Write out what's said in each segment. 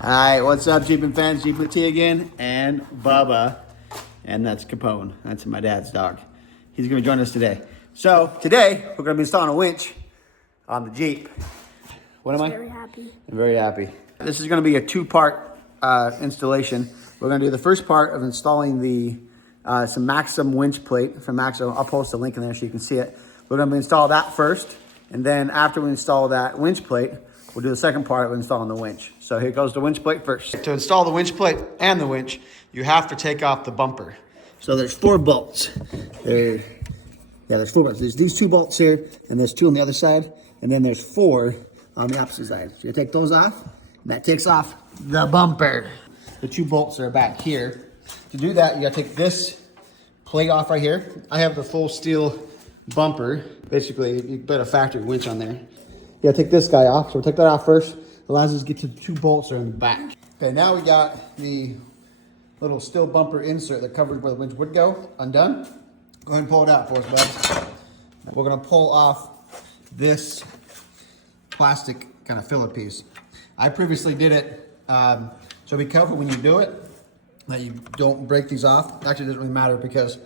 Hi, what's up, Jeepin' fans? Jeep with T again, and Bubba, and that's Capone. That's my dad's dog. He's gonna join us today. So today we're gonna be installing a winch on the Jeep. What am I? Very happy. I'm very happy. This is gonna be a two-part installation. We're gonna do the first part of installing the some Maximus winch plate from Maximus. I'll post a link in there so you can see it. We're gonna install that first, and then after we install that winch plate, we'll do the second part of installing the winch. So here goes the winch plate first. To install the winch plate and the winch, you have to take off the bumper. So there's 4 bolts. There's 4 bolts. There's these 2 bolts here, and there's 2 on the other side, and then there's 4 on the opposite side. So you take those off, and that takes off the bumper. The 2 bolts are back here. To do that, you gotta take this plate off right here. I have the full steel bumper. Basically, you put a factory winch on there. You gotta take this guy off. So we'll take that off first. Allows us to get to the 2 bolts that are in the back. Okay, now we got the little steel bumper insert that covers where the winch would go undone. Go ahead and pull it out for us, bud. We're gonna pull off this plastic kind of filler piece. I previously did it, so be careful when you do it that you don't break these off. Actually, it doesn't really matter because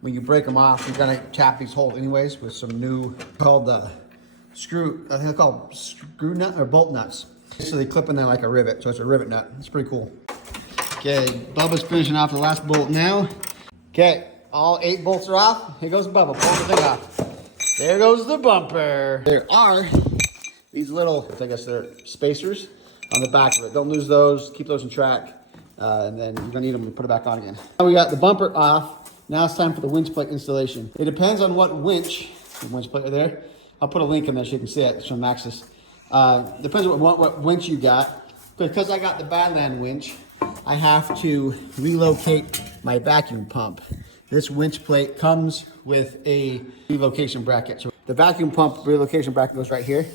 when you break them off, you're gonna tap these holes anyways with some new called screw. I think they're called screw nut or bolt nuts. So they clip in there like a rivet. So it's a rivet nut. It's pretty cool. Okay, Bubba's finishing off the last bolt now. Okay, all 8 bolts are off. Here goes Bubba, pull the thing off. There goes the bumper. There are these little, I guess they're spacers on the back of it. Don't lose those, keep those in track. And then you're gonna need them to put it back on again. Now we got the bumper off. Now it's time for the winch plate installation. It depends on what winch, the winch plate right there. I'll put a link in there so you can see it. It's from Maximus. Depends on what winch you got. Because I got the Badland winch, I have to relocate my vacuum pump. This winch plate comes with a relocation bracket. So the vacuum pump relocation bracket goes right here.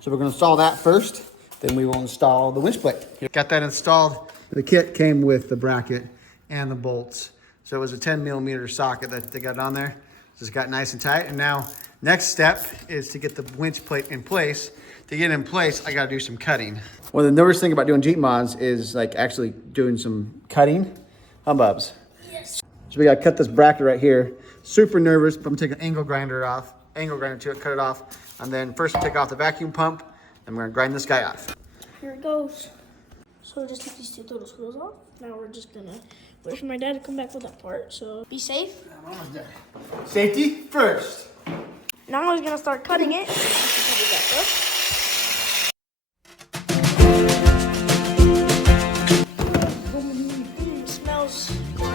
So we're gonna install that first, then we will install the winch plate. Got that installed. The kit came with the bracket and the bolts. So it was a 10mm socket that they got on there. Just got nice and tight. And now, next step is to get the winch plate in place. To get it in place, I gotta do some cutting. Well, the nervous thing about doing Jeep mods is like actually doing some cutting. Humbubs. Yes. So we gotta cut this bracket right here. Super nervous, but I'm gonna take an angle grinder to it, cut it off. And then first take off the vacuum pump, and we're gonna grind this guy off. Here it goes. So just take these 2 little screws off. Now we're just gonna wait for my dad to come back with that part. So be safe. I'm almost done. Safety first. Now I'm gonna start cutting it. Smells great.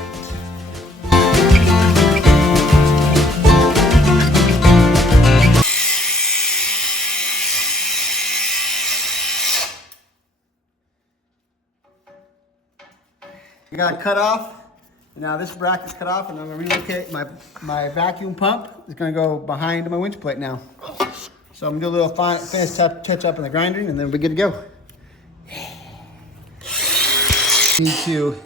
You got it cut off. Now this bracket's cut off, and I'm gonna relocate my vacuum pump. It's gonna go behind my winch plate now. So I'm gonna do a little finish touch up in the grinding, and then we're good to go. Need to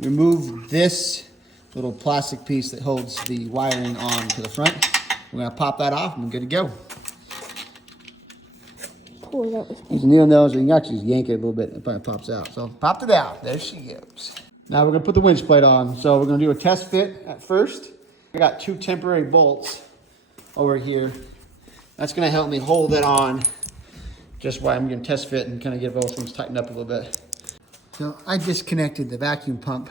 remove this little plastic piece that holds the wiring on to the front. We're gonna pop that off, and we're good to go. Cool, that was There's a needle nose, and you can actually just yank it a little bit, and it pops out. So popped it out. There she goes. Now we're gonna put the winch plate on. So we're gonna do a test fit at first. I got 2 temporary bolts over here. That's gonna help me hold it on. Just while I'm gonna test fit and kind of get both things tightened up a little bit. So I disconnected the vacuum pump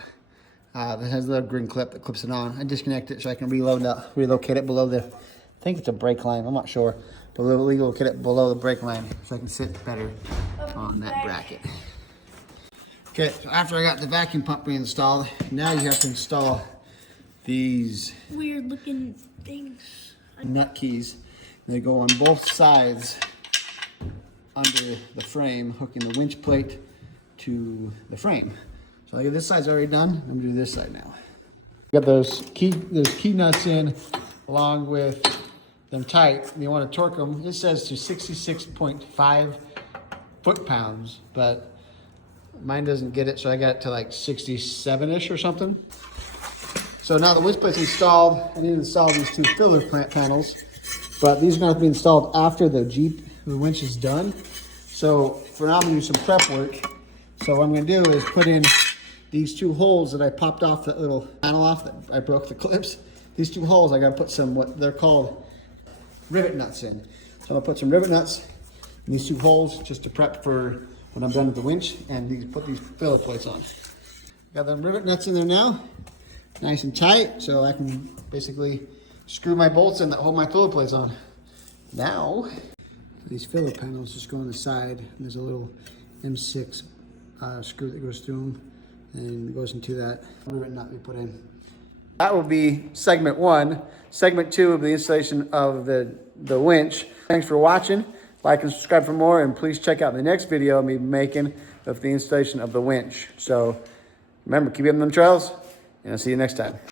that has a little green clip that clips it on. I disconnected it so I can relocate it below the, I think it's a brake line, I'm not sure. But we'll relocate it below the brake line so I can sit better on that bracket. Okay, so after I got the vacuum pump reinstalled, now you have to install these weird looking things. Nut keys. They go on both sides under the frame, hooking the winch plate to the frame. So I got this side's already done. I'm gonna do this side now. Got those key nuts in, along with them tight. You want to torque them. It says to 66.5 foot-pounds, but mine doesn't get it, so I got it to like 67-ish or something. So now the winch plate's installed. I need to install these 2 filler panels, but these are going to be installed after the winch is done. So for now, I'm going to do some prep work So what I'm gonna do is put in these two holes that I popped off that little panel off that I broke the clips. These two holes, I gotta put some, what they're called rivet nuts in. So I'm gonna put some rivet nuts in these two holes just to prep for when I'm done with the winch, and put these filler plates on. Got them rivet nuts in there now, nice and tight, so I can basically screw my bolts in that hold my filler plates on. Now, these filler panels just go on the side, and there's a little M6 screw that goes through them, and it goes into that rivet nut we put in. That will be segment 1. Segment 2 of the installation of the winch. Thanks for watching. Like and subscribe for more, and please check out the next video of me making of the installation of the winch. So remember, keep getting them trails, and I'll see you next time.